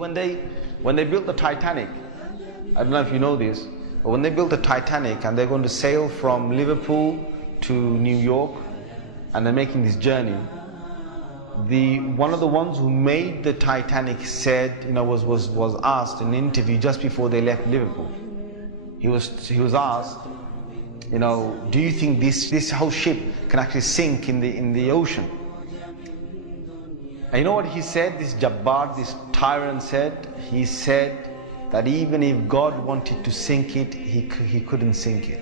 when they built the Titanic, I don't know if you know this, but when they built the Titanic and they're going to sail from Liverpool to New York and they're making this journey, one of the ones who made the Titanic said, was asked in an interview just before they left Liverpool. He was asked, do you think this whole ship can actually sink in the ocean? And you know what he said? This Jabbar, this tyrant said. He said that even if God wanted to sink it, he couldn't sink it.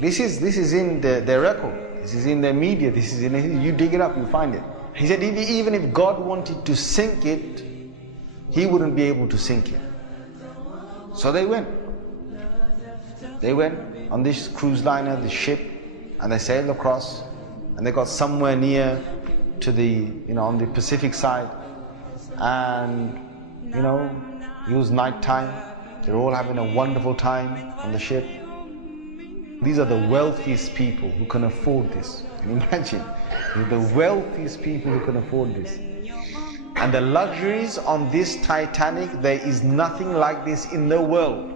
This is in their record. This is in their media. This is you dig it up, you find it. He said even if God wanted to sink it, he wouldn't be able to sink it. So they went. They went on this cruise liner, this ship, and they sailed across, and they got somewhere near to on the Pacific side, and it was night time. They were all having a wonderful time on the ship. These are the wealthiest people who can afford this. Can you imagine? They're the wealthiest people who can afford this. And the luxuries on this Titanic, there is nothing like this in the world.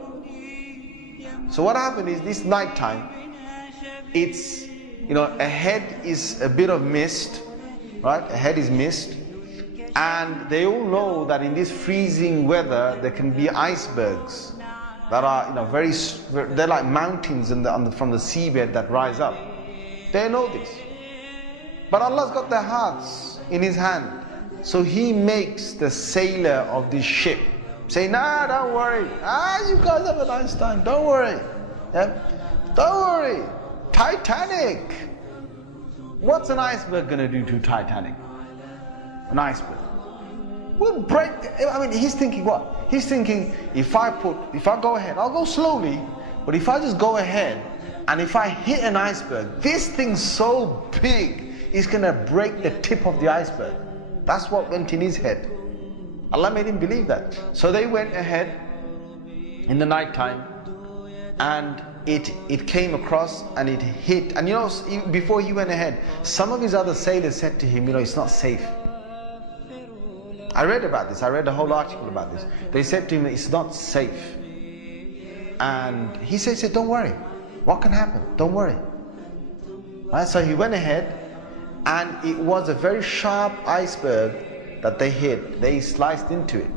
So what happened is this night time, it's, ahead is a bit of mist, right? Ahead is mist. And they all know that in this freezing weather, there can be icebergs that are, they're like mountains from the seabed that rise up. They know this. But Allah's got their hearts in His hand. So He makes the sailor of this ship say, nah, don't worry. You guys have a nice time. Don't worry. Yeah? Don't worry. Titanic. What's an iceberg going to do to Titanic? An iceberg. We'll break. He's thinking what? He's thinking, if I go ahead, I'll go slowly, but if I just go ahead, and if I hit an iceberg, this thing's so big, it's going to break the tip of the iceberg. That's what went in his head. Allah made him believe that. So they went ahead in the night time, and it came across and it hit. And before he went ahead, some of his other sailors said to him, it's not safe. I read about this. I read a whole article about this. They said to him, it's not safe. And he said, don't worry. What can happen? Don't worry. Right? So he went ahead, and it was a very sharp iceberg that they hit. They sliced into it.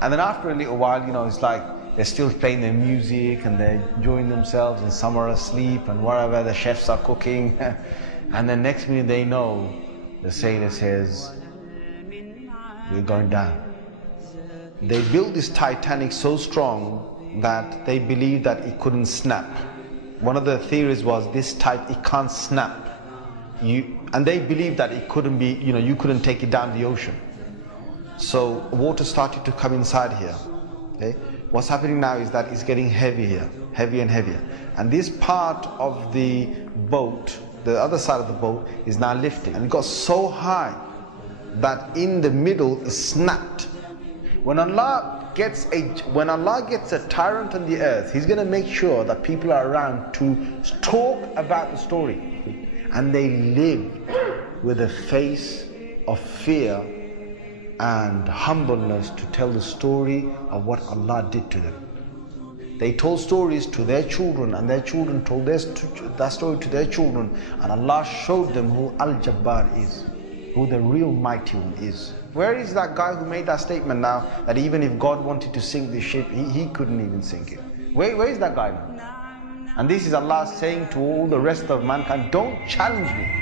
And then after a little while, it's like they're still playing their music and they're enjoying themselves, and some are asleep and whatever, the chefs are cooking. And then next minute they know, the sailor says, we're going down. They built this Titanic so strong that they believed that it couldn't snap. One of the theories was it can't snap. And they believed that it couldn't be, you couldn't take it down the ocean. So water started to come inside here. Okay? What's happening now is that it's getting heavier and heavier. And this part of the boat, the other side of the boat, is now lifting. And it got so high that in the middle is snapped. When Allah gets a tyrant on the earth, He's going to make sure that people are around to talk about the story. And they lived with a face of fear and humbleness to tell the story of what Allah did to them. They told stories to their children, and their children told that story to their children, and Allah showed them who Al-Jabbar is, who the real mighty one is. Where is that guy who made that statement now, that even if God wanted to sink this ship, he couldn't even sink it? Where is that guy now? And this is Allah saying to all the rest of mankind, don't challenge me.